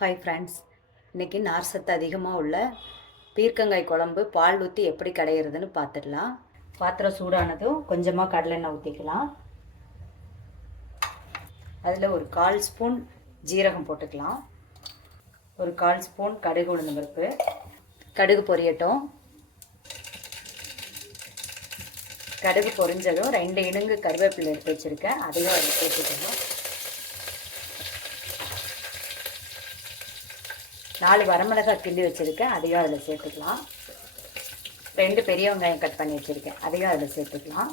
Hi friends, இன்றைக்கி நார் சத்து அதிகமாக உள்ள பீர்க்கங்காய் குழம்பு பால் ஊற்றி எப்படி கடையிறதுன்னு பார்த்துடலாம். பாத்திரம் சூடானதும் கொஞ்சமாக கடலெண்ணெய் ஊற்றிக்கலாம். அதில் ஒரு 1/4 ஸ்பூன் ஜீரகம் போட்டுக்கலாம். ஒரு 1/4 ஸ்பூன் கடுகு உளுந்தம் பருப்பு. கடுகு பொரியட்டும். கடுகு பொரிஞ்சதும் 2 இனுங்கு கருவேப்பிலை எடுத்து வச்சுருக்கேன், அதையும் அதில் போட்டுக்கணும். 4 வரமிளகாய் கிள்ளி வச்சுருக்கேன், அதையும் அதில் சேர்த்துக்கலாம். 2 பெரிய வெங்காயம் கட் பண்ணி வச்சுருக்கேன், அதையும் அதில் சேர்த்துக்கலாம்.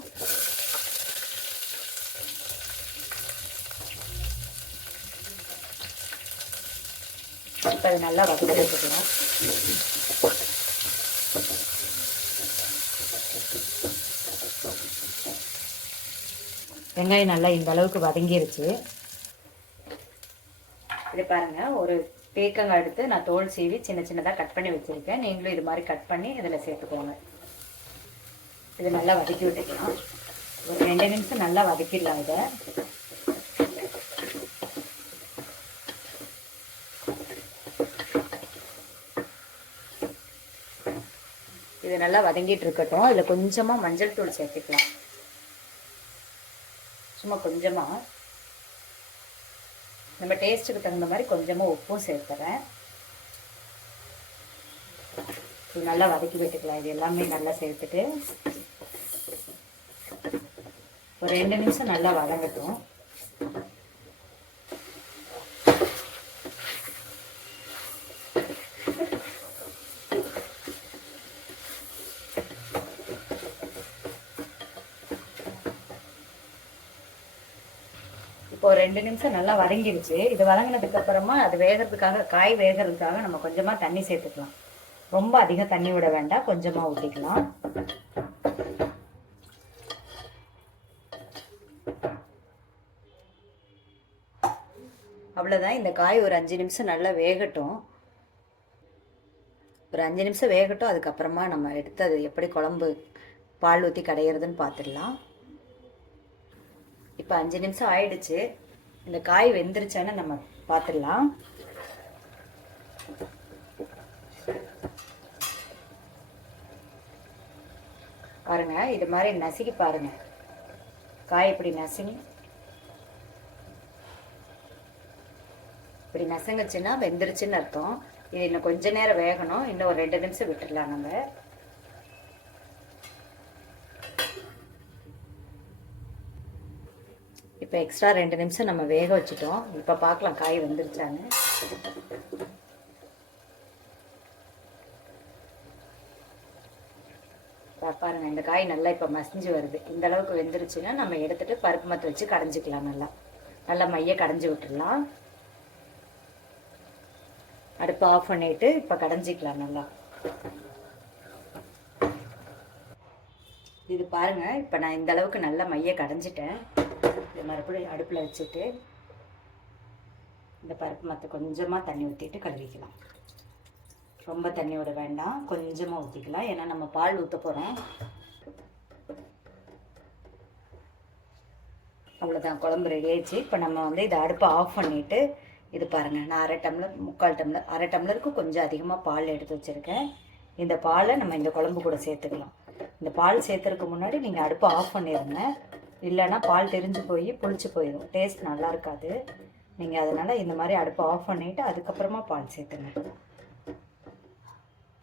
இப்போ அது நல்லா வதக்கி வச்சுக்கணும். வெங்காயம் நல்லா இந்த அளவுக்கு வதங்கிருச்சு. இது பாருங்கள், ஒரு பீர்க்கங்காய் எடுத்து நான் தோல் சீவி சின்ன சின்னதாக கட் பண்ணி வச்சுருக்கேன். நீங்களும் இது மாதிரி கட் பண்ணி இதில் சேர்த்துக்கோங்க. இது நல்லா வதக்கி விட்டுக்கலாம். ஒரு 2 நிமிஷம் நல்லா வதக்கிடலாம். இது நல்லா வதங்கிட்டு இருக்கட்டும். இதில் கொஞ்சமாக மஞ்சள் தூள் சேர்த்துக்கலாம், சும்மா கொஞ்சமாக. நம்ம டேஸ்ட்டுக்கு தகுந்த மாதிரி கொஞ்சமாக உப்பும் சேர்த்துறேன். இது நல்லா வதக்கி விட்டுக்கலாம். இது எல்லாமே நல்லா சேர்த்துட்டு ஒரு 2 நிமிஷம் நல்லா வதங்கட்டும். இப்போ 2 நிமிஷம் நல்லா வதங்கிடுச்சு. இது வதங்கினதுக்கு அப்புறமா அது வேகிறதுக்காக, காய் வேகிறதுக்காக நம்ம கொஞ்சமாக தண்ணி சேர்த்துக்கலாம். ரொம்ப அதிகம் தண்ணி விட வேண்டாம், கொஞ்சமாக ஊற்றிக்கலாம். அவ்வளோதான். இந்த காய் ஒரு 5 நிமிஷம் நல்லா வேகட்டும். ஒரு 5 நிமிஷம் வேகட்டும். அதுக்கப்புறமா நம்ம எடுத்து அது எப்படி குழம்பு பால் ஊற்றி கடையிறதுன்னு பார்த்துடலாம். இப்போ 5 நிமிஷம் ஆயிடுச்சு. இந்த காய் வெந்துருச்சான்னு நம்ம பார்த்துடலாம். பாருங்க, இது மாதிரி நசுக்கி பாருங்க. காய் இப்படி இப்படி நசுங்குச்சுன்னா வெந்துருச்சுன்னு அர்த்தம். இது இன்னும் கொஞ்ச நேரம் வேகணும். இன்னும் ஒரு 2 நிமிஷம் விட்டுடலாம் நம்ம. இப்போ எக்ஸ்ட்ரா 2 நிமிஷம் நம்ம வேக வச்சுட்டோம். இப்போ பார்க்கலாம் காய் வெந்துருச்சான்னு. பாருங்கள், இந்த காய் நல்லா இப்போ மசிஞ்சு வருது. இந்த அளவுக்கு வெந்துருச்சுன்னா நம்ம எடுத்துகிட்டு பருப்பு மத்து வச்சு கடைஞ்சிக்கலாம். நல்லா மைய கடைஞ்சி விட்டுடலாம். அடுப்பு ஆஃப் பண்ணிவிட்டு இப்போ கடைஞ்சிக்கலாம் நல்லா. இது பாருங்கள், இப்போ நான் இந்த அளவுக்கு நல்லா மைய கடைஞ்சிட்டேன். இது மறுபடியும் அடுப்பில் வச்சுட்டு இந்த பருப்பு மற்ற கொஞ்சமாக தண்ணி ஊற்றிட்டு கழுவிக்கலாம். ரொம்ப தண்ணி விட வேண்டாம், கொஞ்சமாக ஊற்றிக்கலாம். ஏன்னா நம்ம பால் ஊற்ற போகிறோம். அவ்வளோதான், குழம்பு ரெடி ஆயிடுச்சு. இப்போ நம்ம இதை அடுப்பை ஆஃப் பண்ணிவிட்டு இது பாருங்கள், நான் 1/2 டம்ளர் 3/4 டம்ளர் 1/2 டம்ளருக்கு கொஞ்சம் அதிகமாக பால் எடுத்து வச்சுருக்கேன். இந்த பாலை நம்ம இந்த குழம்பு கூட சேர்த்துக்கலாம். இந்த பால் சேர்த்துறதுக்கு முன்னாடி நீங்கள் அடுப்பை ஆஃப் பண்ணிடுங்க. இல்லைன்னா பால் தெரிஞ்சு போய் புளிச்சு போயிடும், டேஸ்ட் நல்லா இருக்காது. நீங்கள் அதனால் இந்த மாதிரி அடுப்பை ஆஃப் பண்ணிவிட்டு அதுக்கப்புறமா பால் சேர்த்துங்க.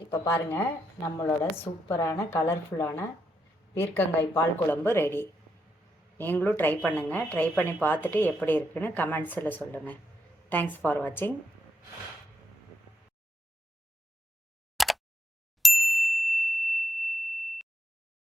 இப்போ பாருங்கள், நம்மளோட சூப்பரான கலர்ஃபுல்லான பீர்க்கங்காய் பால் குழம்பு ரெடி. நீங்களும் ட்ரை பண்ணுங்கள். ட்ரை பண்ணி பார்த்துட்டு எப்படி இருக்குன்னு கமெண்ட்ஸில் சொல்லுங்கள். தேங்க்ஸ் ஃபார் வாட்சிங்.